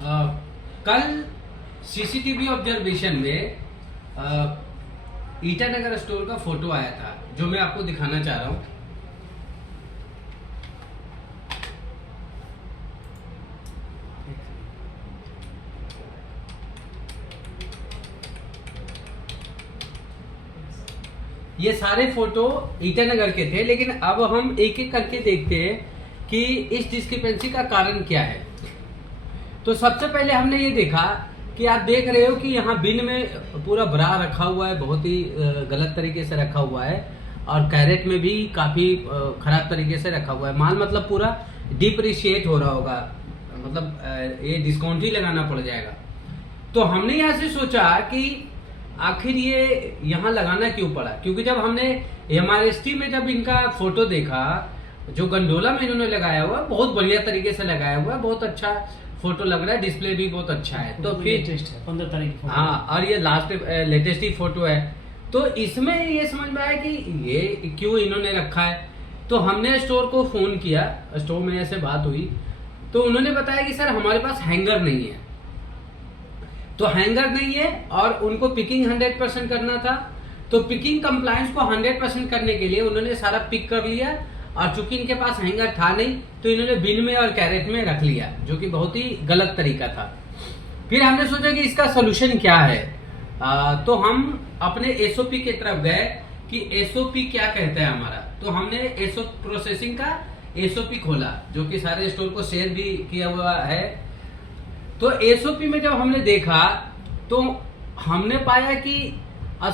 कल CCTV observation में Itanagar store का फोटो आया था जो मैं आपको दिखाना चाह रहा हूँ। ये सारे फोटो ईटानगर के थे, लेकिन अब हम एक एक करके देखते हैं कि इस डिस्क्रिपेंसी का कारण क्या है। तो सबसे पहले हमने ये देखा कि आप देख रहे हो कि यहाँ बिन में पूरा ब्रा रखा हुआ है, बहुत ही गलत तरीके से रखा हुआ है, और कैरेट में भी काफी खराब तरीके से रखा हुआ है। माल मतलब पूरा डिप्रिशिएट हो रहा होगा, मतलब ये डिस्काउंट ही लगाना पड़ जाएगा। तो हमने यहाँ से सोचा कि आखिर ये यहाँ लगाना क्यों पड़ा, क्योंकि जब हमने MRST में जब इनका फोटो देखा, जो गंडोला में इन्होंने लगाया हुआ बहुत बढ़िया तरीके से लगाया हुआ है, बहुत अच्छा फोटो लग रहा है, डिस्प्ले भी बहुत अच्छा है। तो फिर 15 तारीख, हाँ, और ये लेटेस्ट ही फोटो है। तो इसमें ये समझ में आया कि ये क्यों इन्होंने रखा है। तो हमने स्टोर को फोन किया, स्टोर में ऐसे बात हुई, तो उन्होंने बताया कि सर हमारे पास हैंगर नहीं है। तो हैंगर नहीं है और उनको पिकिंग 100% करना था। तो पिकिंग कंप्लायंस को 100% करने के लिए उन्होंने सारा पिक कर लिया, और चूंकि इनके पास हैंगर था नहीं तो इन्होंने बिन में और कैरेट में रख लिया, जो कि बहुत ही गलत तरीका था। फिर हमने सोचा कि इसका सोल्यूशन क्या है। तो हम अपने SOP की तरफ गए कि SOP क्या कहता है हमारा। तो हमने प्रोसेसिंग का SOP खोला, जो कि सारे स्टोर को शेयर भी किया हुआ है। तो SOP में जब हमने देखा तो हमने पाया कि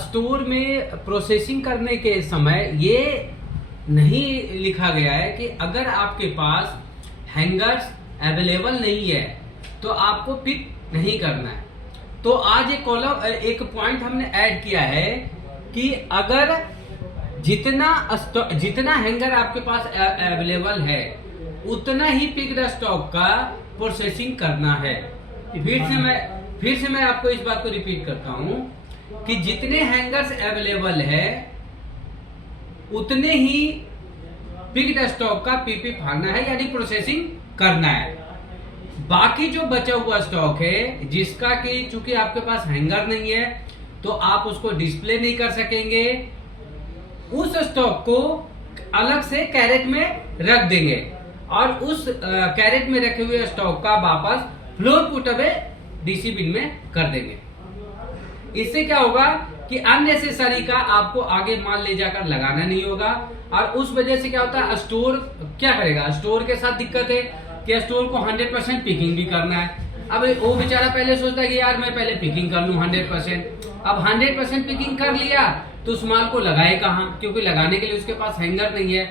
स्टोर में प्रोसेसिंग करने के समय ये नहीं लिखा गया है कि अगर आपके पास हैंगर्स अवेलेबल नहीं है तो आपको पिक नहीं करना है। तो आज एक पॉइंट हमने ऐड किया है कि अगर जितना हैंगर आपके पास अवेलेबल है उतना ही पिक्ड स्टॉक का प्रोसेसिंग करना है। फिर से मैं आपको इस बात को रिपीट करता हूं कि जितने हैंगर्स अवेलेबल है उतने ही पिक्ड स्टॉक का PP फाड़ना है, यानी प्रोसेसिंग करना है। बाकी जो बचा हुआ स्टॉक है, जिसका कि चूंकि आपके पास हैंगर नहीं है तो आप उसको डिस्प्ले नहीं कर सकेंगे, उस स्टॉक को अलग से कैरेट में रख देंगे और उस कैरेट में रखे हुए स्टॉक का वापस फ्लोर पुट अवे DC बिन में कर देंगे। इससे क्या होगा कि अननेसेसरी का आपको आगे माल ले जाकर लगाना नहीं होगा, और उस वजह से क्या होता है, स्टोर क्या करेगा, स्टोर के साथ दिक्कत है कि स्टोर को 100% पिकिंग भी करना है। अब वो बेचारा पहले सोचता है कि यार मैं पहले पिकिंग कर लूं 100%। अब 100% पिकिंग कर लिया तो उस माल को लगाए कहाँ, क्योंकि लगाने के लिए उसके पास हैंगर नहीं है।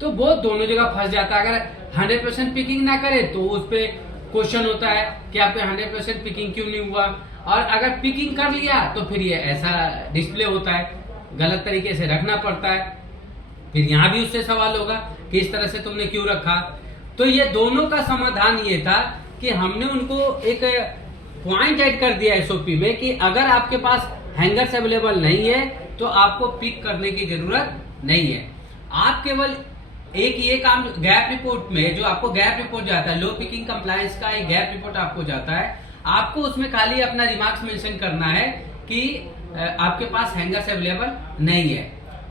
तो वो दोनों जगह फंस जाता है। अगर 100% पिकिंग ना करे तो उस पर क्वेश्चन होता है कि आप 100% पिकिंग क्यों नहीं हुआ, और अगर पिकिंग कर लिया तो फिर ये ऐसा डिस्प्ले होता है, गलत तरीके से रखना पड़ता है। फिर यहाँ भी उससे सवाल होगा कि इस तरह से तुमने क्यों रखा। तो ये दोनों का समाधान ये था कि हमने उनको एक पॉइंट ऐड कर दिया SOP में कि अगर आपके पास हैंगर्स अवेलेबल नहीं है तो आपको पिक करने की जरूरत नहीं है। आप केवल एक ये काम गैप रिपोर्ट में, जो आपको गैप रिपोर्ट जाता है, लो पिकिंग कंप्लायंस का एक गैप रिपोर्ट आपको जाता है, आपको उसमें खाली अपना रिमार्क्स मेंशन करना है कि आपके पास हैंगर्स अवेलेबल नहीं है।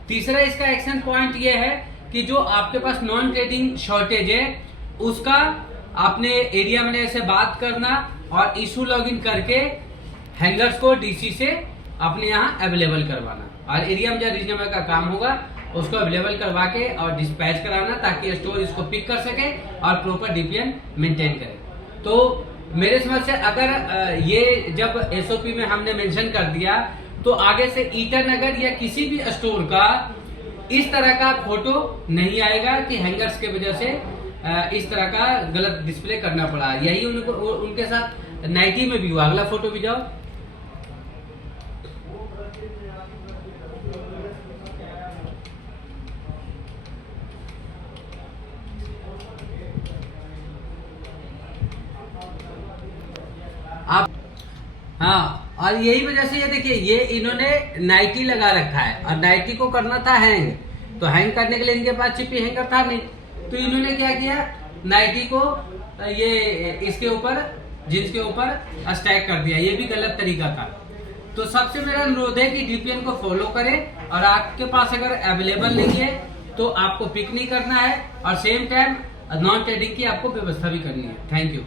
तीसरा इसका एक्शन पॉइंट ये है कि जो आपके पास नॉन ट्रेडिंग शॉर्टेज है उसका आपने एरिया मैनेजर से बात करना और इशू लॉगिन करके हैंगर्स को DC से अपने यहाँ अवेलेबल करवाना, और एरिया में जो रीजनेबल का काम होगा उसको अवेलेबल करवा के और डिस्पैच कराना, ताकि स्टोर इसको पिक कर सके और प्रॉपर DPN मेंटेन करे। तो मेरे समझ से अगर ये जब SOP में हमने मेंशन कर दिया तो आगे से ईटानगर या किसी भी स्टोर का इस तरह का फोटो नहीं आएगा कि हैंगर्स के वजह से इस तरह का गलत डिस्प्ले करना पड़ा। यही उनके साथ नाइटी में भी हुआ। अगला फोटो भी जाओ। आप हाँ, और यही वजह से ये देखिए, ये इन्होंने नाइटी लगा रखा है और नाइटी को करना था हैंग, तो हैंग करने के लिए इनके पास चिपी हैंगर था नहीं, तो इन्होंने क्या किया, नाइटी को ये इसके ऊपर जिसके ऊपर स्टैक कर दिया, ये भी गलत तरीका था। तो सबसे मेरा अनुरोध है कि डीपीएन को फॉलो करें, और आपके पास अगर अवेलेबल नहीं है तो आपको पिक नहीं करना है, और सेम टाइम नॉन ट्रेडिंग की आपको व्यवस्था भी करनी है। Thank you.